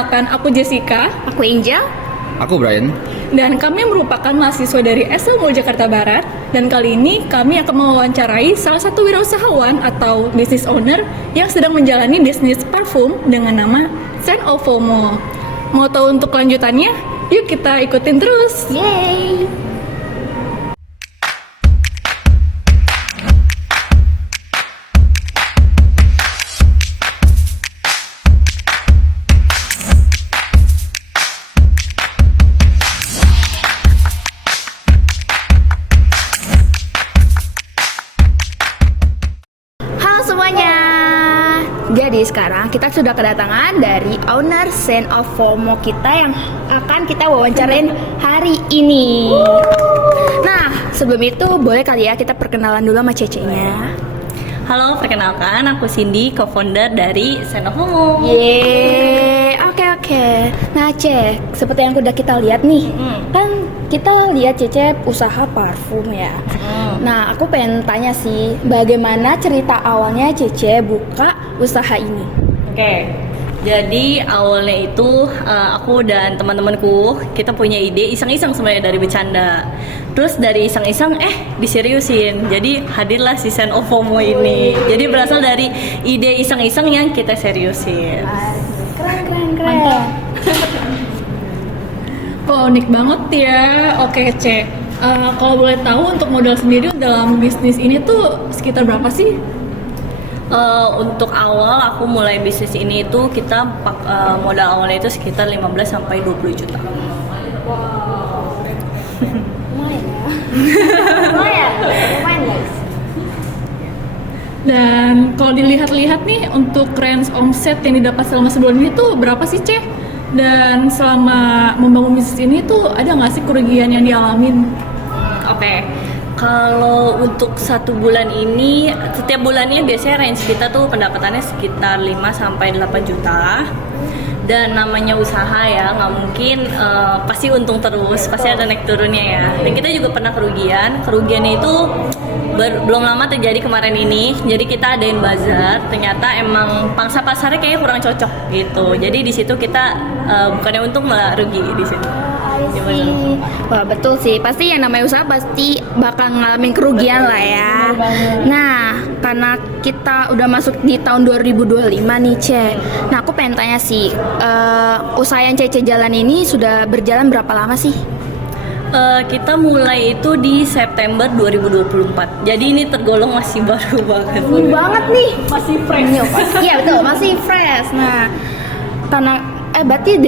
Perkenalkan, aku Jessica. Aku Angel. Aku Brian. Dan kami merupakan mahasiswa dari SLMU Jakarta Barat. Dan kali ini kami akan mewawancarai salah satu wirausahawan atau business owner yang sedang menjalani bisnis parfum dengan nama Scent of FOMO. Mau tahu untuk lanjutannya? Yuk kita ikutin terus. Yeay. Jadi sekarang kita sudah kedatangan dari owner Scent of FOMO kita yang akan kita wawancarain hari ini. Nah, sebelum itu boleh kali ya kita perkenalan dulu sama Cece-nya. Halo, perkenalkan aku Cindy, co-founder dari Scent of FOMO. Yeay, oke. Nah, Ce, seperti yang udah kita lihat nih, kan kita lihat Cece usaha parfum ya. Nah, aku pengen tanya sih, bagaimana cerita awalnya Cece buka usaha ini? Oke. Jadi awalnya itu aku dan teman-temanku kita punya ide iseng-iseng sebenarnya dari bercanda. Terus dari iseng-iseng diseriusin. Jadi hadirlah si Scent of FOMO ini. Jadi berasal dari ide iseng-iseng yang kita seriusin. Keren. Wah, unik banget ya. Oke, Ce. Kalau boleh tahu untuk modal sendiri dalam bisnis ini tuh sekitar berapa sih? Untuk awal aku mulai bisnis ini itu kita modal awalnya itu sekitar 15 sampai 20 juta. Wow. Lumayan guys. Dan kalau dilihat-lihat nih untuk range omset yang didapat selama sebulan ini tuh berapa sih, Ce? Dan selama membangun bisnis ini tuh ada nggak sih kerugian yang dialamin? Oke. Kalau untuk satu bulan ini, setiap bulannya biasanya range kita tuh pendapatannya sekitar 5 sampai 8 juta. Dan namanya usaha ya, nggak mungkin pasti untung terus, pasti ada naik turunnya ya. Dan kita juga pernah kerugiannya itu belum lama terjadi kemarin ini. Jadi kita adain bazar, ternyata emang pangsa pasarnya kayaknya kurang cocok gitu. Jadi di situ kita bukannya untung malah rugi di situ. Wah, betul sih, pasti yang namanya usaha pasti bakal ngalamin kerugian lah ya. Nah, karena kita udah masuk di tahun 2025 nih, Ce. Nah, aku pengen tanya sih, usaha yang Cece jalan ini sudah berjalan berapa lama sih? Kita mulai itu di September 2024. Jadi ini tergolong masih baru banget. Ini banget nih. Masih fresh. Iya, betul, masih fresh. Nah, karena berarti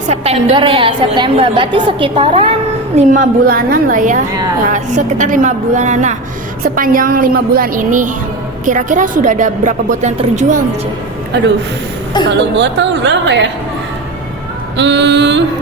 September ya, September. Berarti sekitaran 5 bulanan lah ya. Nah, sekitar 5 bulanan. Nah, sepanjang 5 bulan ini kira-kira sudah ada berapa botol yang terjual nih, Ce? Aduh, kalau botol berapa ya?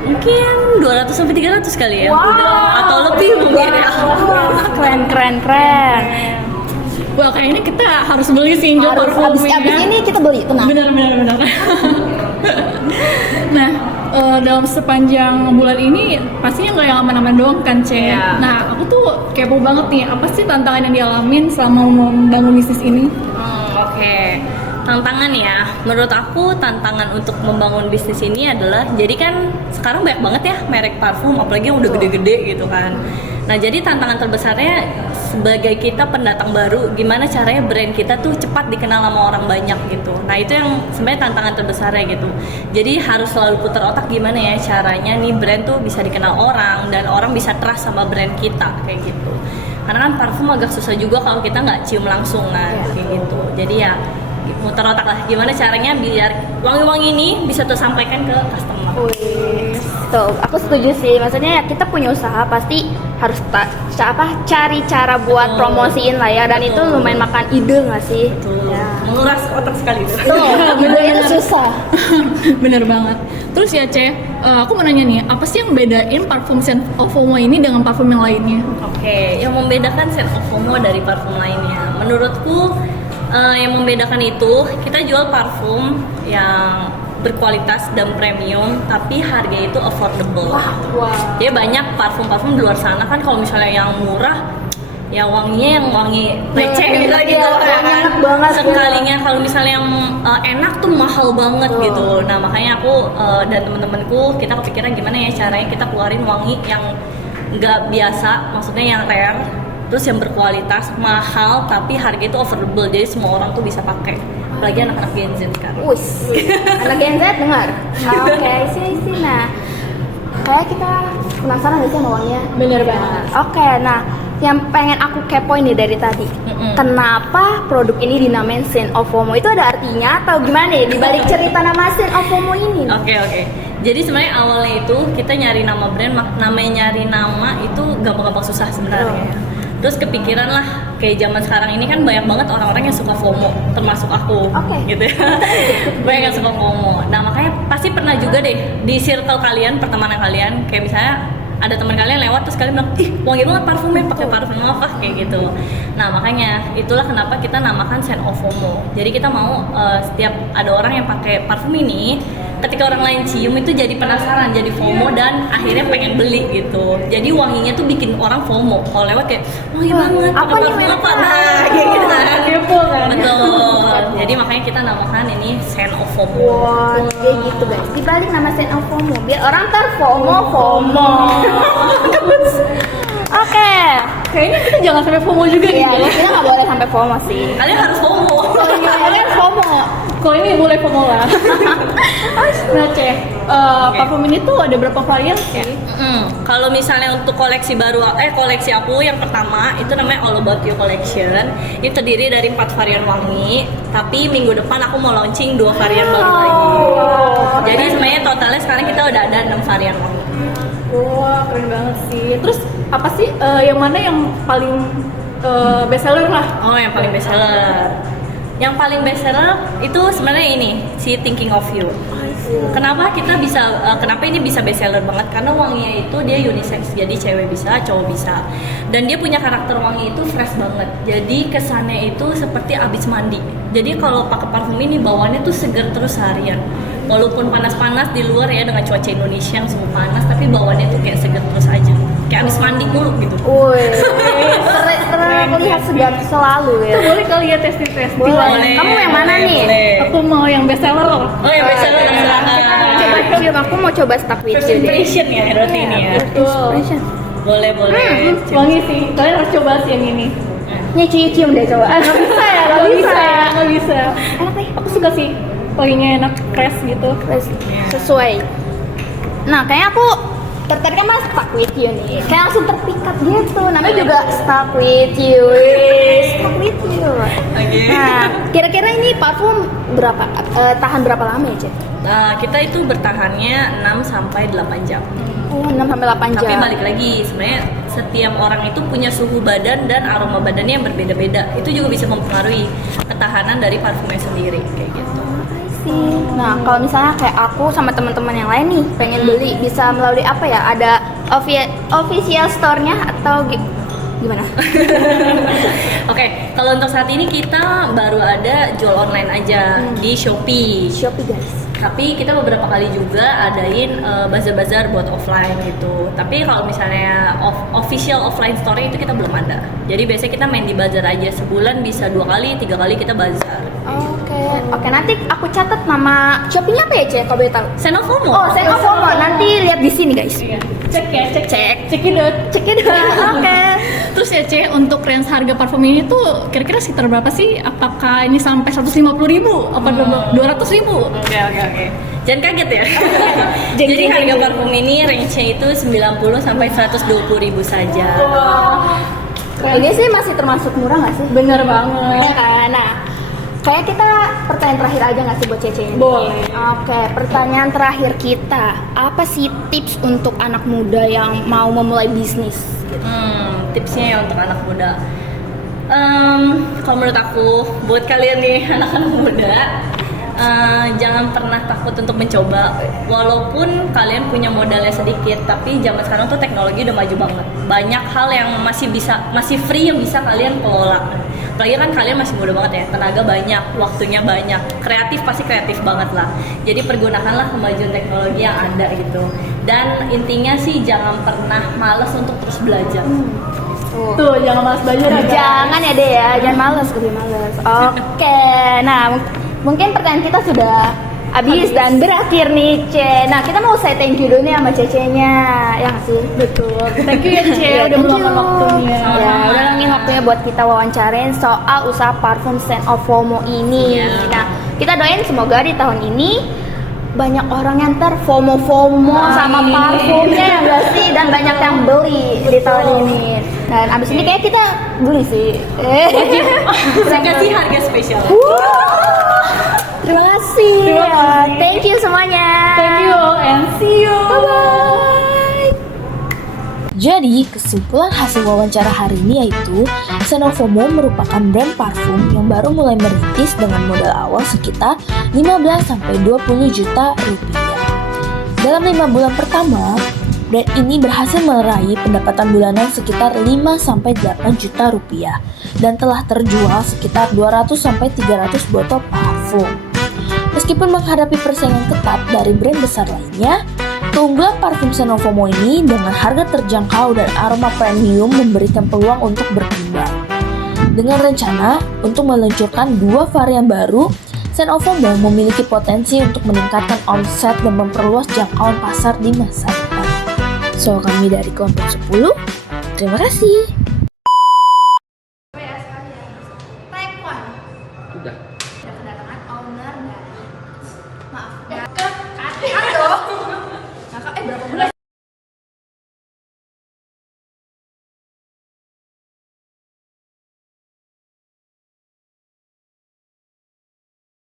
Mungkin 200 sampai 300 kali ya. Atau lebih mungkin ya. Keren. Wah, kayaknya kita harus beli sih parfum Abis ini kita beli, tenang. Benar. Nah, dalam sepanjang bulan ini pastinya nggak yang aman-aman doang kan, Ce? Yeah. Nah, aku tuh kepo banget nih, apa sih tantangan yang dialamin selama membangun bisnis ini? Oke. Tantangan ya, menurut aku tantangan untuk membangun bisnis ini adalah, jadi kan sekarang banyak banget ya merek parfum, apalagi yang udah gede-gede gitu kan. Nah, jadi tantangan terbesarnya sebagai kita pendatang baru, gimana caranya brand kita tuh cepat dikenal sama orang banyak gitu. Nah, itu yang sebenarnya tantangan terbesarnya gitu. Jadi harus selalu putar otak gimana ya caranya nih brand tuh bisa dikenal orang dan orang bisa trust sama brand kita kayak gitu. Karena kan parfum agak susah juga kalau kita nggak cium langsung kayak gitu. Jadi ya muter otak lah gimana caranya biar wangi-wangi ini bisa tersampaikan ke customer. Tuh, aku setuju sih. Maksudnya ya kita punya usaha pasti harus cari cara buat promosiin lah ya. Dan itu lumayan makan ide nggak sih? Ya. Menguras otak sekali. Bener itu susah. Bener banget. Terus ya, Ce, aku mau nanya nih, apa sih yang bedain parfum Scent of FOMO ini dengan parfum yang lainnya? Oke, yang membedakan Scent of FOMO dari parfum lainnya, menurutku yang membedakan itu kita jual parfum yang berkualitas dan premium tapi harganya itu affordable. Wow. Jadi banyak parfum-parfum di luar sana kan kalau misalnya yang murah ya wanginya yang wangi receh gitu Iya, gitu kan. enak banget, Sekalinya kalau misalnya yang enak tuh mahal banget gitu. Nah makanya aku dan temen-temenku kita kepikiran gimana ya caranya kita keluarin wangi yang nggak biasa, maksudnya yang rare, terus yang berkualitas, mahal tapi harga itu affordable, jadi semua orang tuh bisa pakai, apalagi anak-anak Gen Z kan. Wus, anak Gen Z dengar. Oke, isi. Nah, kayak kita penasaran gak sih sama wanginya? Bener banget. Oke, nah yang pengen aku kepoin nih dari tadi, kenapa produk ini dinamain Scent of FOMO? Itu ada artinya atau gimana nih dibalik cerita nama Scent of FOMO ini? Oke. Jadi sebenarnya awalnya itu kita nyari nama brand, namanya nyari nama itu gampang-gampang susah sebenarnya. Terus kepikiran lah, kayak zaman sekarang ini kan banyak banget orang-orang yang suka FOMO, termasuk aku, gitu ya. Banyak yang suka FOMO. Nah makanya pasti pernah juga deh di circle kalian, pertemanan kalian, kayak misalnya ada teman kalian lewat terus kalian bilang, ih wangi banget parfumnya, pakai parfum apa kayak gitu. Nah makanya itulah kenapa kita namakan Scent of FOMO. Jadi kita mau setiap ada orang yang pakai parfum ini, ketika orang lain cium itu jadi penasaran, jadi FOMO dan akhirnya pengen beli gitu. Jadi wanginya tuh bikin orang FOMO. Kalau lewat kayak wangi banget, apa pakai nih parfum merek apa? apa? Nah, kayak gitu kan. Kepo kan? Betul. Jadi makanya kita namakan ini Scent of FOMO. Wah, kayak gitu guys. Dibalik nama Scent of FOMO, biar orang FOMO. Oke. Kayaknya kita jangan sampai FOMO juga Iya, gitu. kita nggak boleh sampai FOMO sih. Kalian harus FOMO. Kalian FOMO. Kalau ini boleh FOMO lah. Nah, Ceh, parfum ini tuh ada berapa varian sih? Kalau misalnya untuk koleksi baru, koleksi aku yang pertama itu namanya All About You Collection. Itu terdiri dari 4 varian wangi. Tapi minggu depan aku mau launching 2 varian baru lagi. Jadi sebenarnya totalnya sekarang kita udah ada 6 varian wangi. Wah, keren banget sih. Terus apa sih yang mana yang paling best seller lah? Oh, yang paling best seller. Yang paling best seller itu sebenarnya ini, si Thinking of You. Kenapa kita bisa, kenapa ini bisa best seller banget? Karena wanginya itu dia unisex, jadi cewek bisa, cowok bisa. Dan dia punya karakter wangi itu fresh banget. Jadi kesannya itu seperti abis mandi. Jadi kalau pakai parfum ini bawaannya tuh seger terus seharian. Walaupun panas-panas di luar ya dengan cuaca Indonesia yang sungguh panas, tapi bawaannya tuh kayak seger terus aja. Kayak abis mandi mulu gitu. Woi, terlihat segar selalu ya. Boleh kali ya testing. Boleh. Kamu yang mana nih? Boleh. Aku mau yang best seller. Oh, yang best seller Coba cium, aku mau coba stuck with First you deh. impression ya, berarti ini ya. Inspiration. Boleh. Wangi sih. Kalian harus coba sih yang ini. Nih cium deh coba. Nggak bisa ya, nggak bisa. Enak nih. Aku suka sih. Wanginya enak, fresh gitu. Sesuai. Nah, kayaknya aku tertarik sama stuck with you nih. Kayak langsung terpikat gitu. Namanya juga stuck with you. Stuck with you. Oke. Nah, kira-kira ini parfum berapa tahan berapa lama ya, Cek? Nah, kita itu bertahannya 6 sampai 8 jam. Oh, 6 sampai 8 jam. Tapi balik lagi, sebenarnya setiap orang itu punya suhu badan dan aroma badannya yang berbeda-beda. Itu juga bisa mempengaruhi ketahanan dari parfumnya sendiri, kayak gitu. sih. Nah, kalau misalnya kayak aku sama teman-teman yang lain nih pengen beli, bisa melalui apa ya? Ada official store-nya atau gimana? Oke, kalau untuk saat ini kita baru ada jual online aja di Shopee. Shopee guys. Tapi kita beberapa kali juga adain bazar-bazar buat offline gitu. Tapi kalau misalnya official offline store itu kita belum ada. Jadi biasanya kita main di bazar aja, sebulan bisa 2 kali, 3 kali kita bazar. Oke, nanti aku catat nama Shopee-nya apa ya, Cek? Kalau boleh tahu. Scent of FOMO. Oh, saya FOMO. Nanti lihat di sini, guys. Cek ya, cek. Cekidot. Oke. Terus ya Cek, untuk range harga parfum ini tuh kira-kira sekitar berapa sih? Apakah ini sampai 150.000? Apa 200.000? Oke. Jangan kaget ya. Jadi harga parfum ini range-nya itu 90 sampai 120.000 saja. Ini sih masih termasuk murah nggak sih? Bener banget. Nah, kayak kita pertanyaan terakhir aja nggak sih buat Cece ini? Boleh. Oke, pertanyaan terakhir kita, apa sih tips untuk anak muda yang mau memulai bisnis? Tipsnya ya untuk anak muda. Kalau menurut aku, buat kalian nih anak-anak muda, jangan pernah takut untuk mencoba. Walaupun kalian punya modalnya sedikit, tapi zaman sekarang tuh teknologi udah maju banget. Banyak hal yang masih free yang bisa kalian kelola. Apalagi kan kalian masih muda banget ya, tenaga banyak, waktunya banyak, kreatif pasti kreatif banget lah. Jadi pergunakanlah kemajuan teknologi yang ada gitu. Dan intinya sih jangan pernah malas untuk terus belajar. Tuh, jangan malas belajar ya, guys. Jangan ya deh ya, jangan males, lebih males. Oke, nah mungkin pertanyaan kita sudah habis dan berakhir nih, Ce. Nah, kita mau say thank you dulu nih sama Cece-nya, ya nggak sih? Betul. Thank you ya, Ce, Ya, udah thank meluangkan you. waktunya. Ya, udah luangin waktunya buat kita wawancarain soal usaha parfum Scent of FOMO ini. Iya. Nah, kita doain semoga di tahun ini banyak orang yang FOMO sama parfumnya ya nggak sih, dan banyak yang beli di tahun ini. Dan abis ini kayak kita beli sih. Saya kasih harga spesial. Terima kasih. Terima kasih. Thank you semuanya. Thank you and see you. Bye. Jadi, kesimpulan hasil wawancara hari ini yaitu Scent of FOMO merupakan brand parfum yang baru mulai merintis dengan modal awal sekitar 15-20 juta rupiah. Dalam 5 bulan pertama, brand ini berhasil meraih pendapatan bulanan sekitar 5-8 juta rupiah dan telah terjual sekitar 200-300 botol parfum. Meskipun menghadapi persaingan ketat dari brand besar lainnya, keunggulan parfum Scent of FOMO ini dengan harga terjangkau dan aroma premium memberikan peluang untuk berkembang. Dengan rencana untuk meluncurkan 2 varian baru, Scent of FOMO memiliki potensi untuk meningkatkan omset dan memperluas jangkauan pasar di masa depan. So, kami dari kelompok 10, terima kasih. Udah kedatangan owner dari